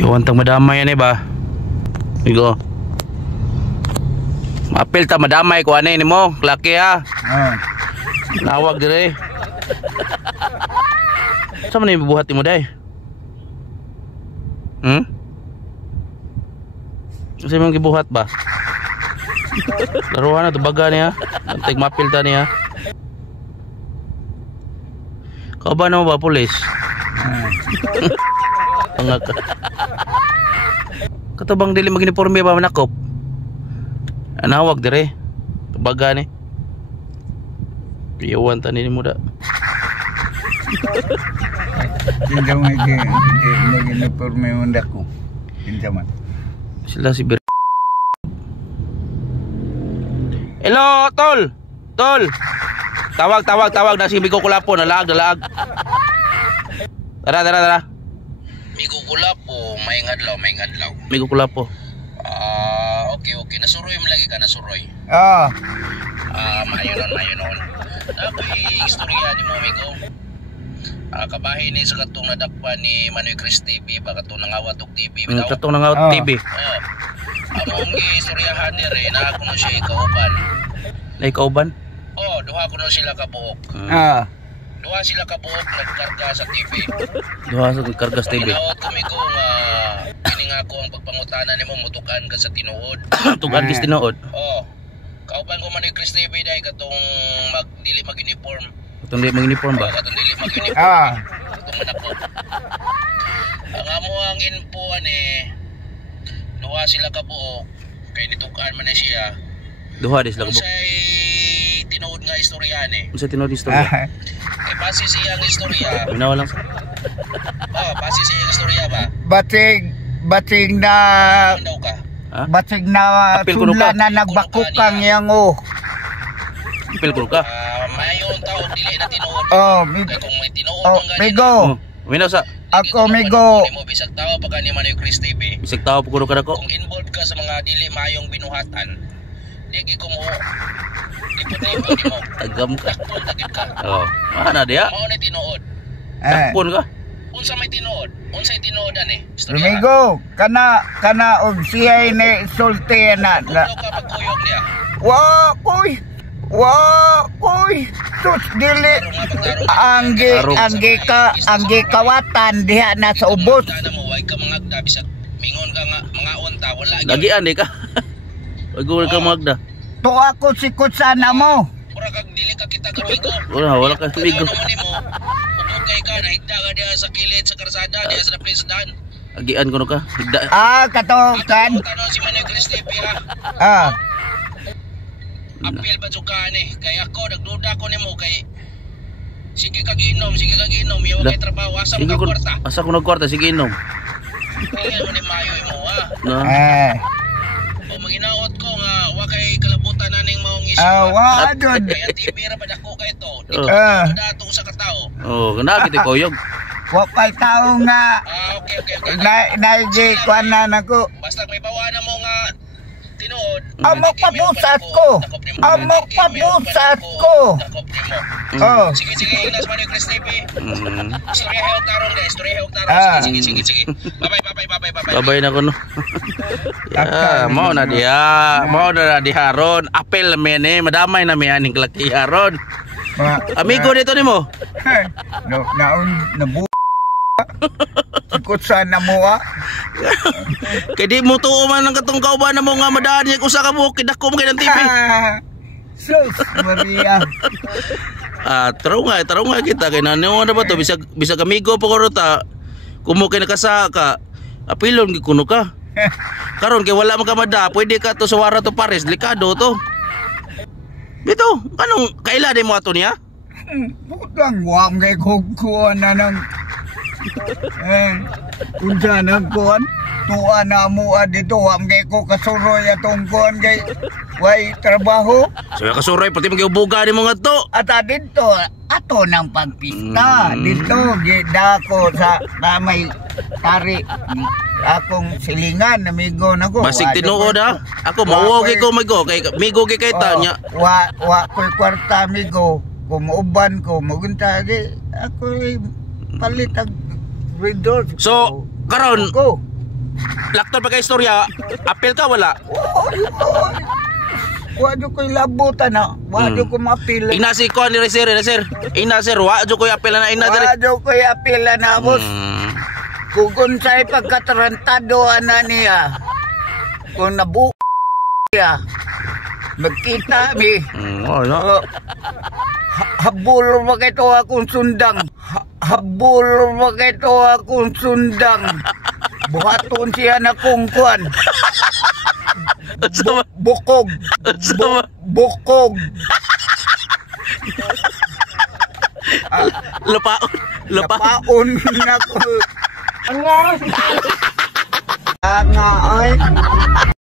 Iwan tang madamay yan ba? Igo. Apil ta madamay ko ani nimo, klaki ha. Nawag dire. Sa man buhat mo day? Kasi mong gibuhat ba? Laruan na to baga niya. Antig mapil ta niya. Kau ba na ba pulis? Pangaka. Katubang dili mag-uniforme ba manakop? Anawag dire. Baga ni. Piyawan ta ni mo da. Hindi mag-uniforme munda ko. Hindi man. Sila si Hello, tol. Tol. Tawag na si Migo Kulapo, nalaag. Tara. Migo Kulapo, may ngadlaw. Migo Kulapo. Okay. Nasuroy mo lagi ka, nasuroy. Mayo nun. Ako'y istorya ni mo, Migo. Kabahin ni sa katong nadakpan ni Manoy Chris TV, ba katong nangawatok TV. Katong nangawatok TV. Among istoryahan ni rin, ako na siya ikauban. Na ikauban? Duha ko na sila kabuok. Duha sila kabuok nagkarga sa TV. Duha sa karga sa TV. Inawat kami ko nga kining ako ang pagpangutana nimo mutukan ka sa tinuod. Tukan kis tinuod. Kauban ko man ni Chris TV dai katong dili mag-uniform. Katong dili mag-uniform ba? Katong dili mag-uniform. Katong manako. Ang amo ang info ani duha sila kabuok kay nitukan man na siya. Duha di sila kabuok. Unsay tinuod nga istorya ni? Unsay tinuod istorya? Kay base siyang istorya. Minaw lang. Base siyang istorya ba? Bating na Daw ka. bating na Apil kuno sula ka. na nagbakukang yang Pil ko ka. Mayon tao dili na tinuod. Kay kung may tinuod Oh, man Migo. Minaw sa Ako, Migo. Mo bisag tawo pagka ni Manoy Chris TV. bisig tao puguro ka nako. Kung involved ka sa mga dili mayong binuhatan, di ko mo ipot-ipot mo. Tagam ka. Takpon tagid ka. Mana dia? Mao na tinuod. Takpon ka. Unsa may tinuod? Unsay tinuodan eh? Istorya. Migo, kana og siya ni sulti na. Daw ka pagkuyog niya. Wa koy. Sus dili anggi kawatan diha na sa ubos. Ana mo way ka mangagda bisag mingon ka nga mga unta wala gyud. Lagian di ka. Wag ka magda. To ako sikot sana mo. Mura kag dili ka kita kamigo. Wala ka migo. Kay ka nahigda ka diha sa kilid sa karsada diha sa daplisan. Agian kuno ka. Higda. Kato kan. Tanong si Manoy Chris TV ha. Apil ba ni kay ako nagduda ko nimo kay sige kag inom iyo kay trabaho asa mo ka kwarta. Asa ko nagkwarta sige inom. Kaya mo ni mayo imo ha. O manginaot ko nga wa kay kalabutan naning maong isyu. Wa dod. Kaya TV ra ba dako kay to. Di ko dato sa katao. Kana kiti koyog. Wa pay tao nga. Okay. Naigi kuan na nako. Basta may bawana mo nga tinuod. Amok pabusat ko. Sige, inas Manoy Chris TV. Istorya hayog tarong de, Sige. Bye. Babay na ko no. Mau na dia ron. Apel men madamay na mi aning klaki ron. Amigo dito nimo. Nabu sikot sana mo Kay di mo tuo man ang katong kauban na mo nga madaan niya usa ka bukid ako mo kay ng TV. Sus Maria. Taro nga kita kay nano na ba to bisag amigo pa ko ta. Kumo kay nakasaka. Apilon gi kuno ka. Karon kay wala man ka mada, pwede ka to sa wara to pares, delikado to. Dito, anong kaila di mo ato niya? Putang wam kay kukuan na ng unsa na kuan tuwa na mo dito wam kay ko kasuroy atong kuan kay way trabaho. Saya kasuroy pati magiubuga ni mga to. At dito ato ng pagpista dito gidako sa may tari akong silingan amigo nako. Basig tinuod ha. Ako mauogi ko migo kay migo kay tanya. Wa koy kwarta amigo. Kumuuban ko magunta ako palitag redor. So karon lakton pa ka istorya, apel ka wala. Wadyo ko'y labutan na. Wadyo ko mapil. Ina si ko ni sir, sir. Ina sir, wa jo ko apel na ina dire. Wadyo ko'y apil na boss. Kung sa'y pagkatarantado na niya. Kung nabu niya. Magkita mi. Wala. Habol mo ito akong sundang. Habol mo ito akong sundang. Buhaton siya na kungkuan. Bukog. Bukog. Lapaon na ko. Nga ay.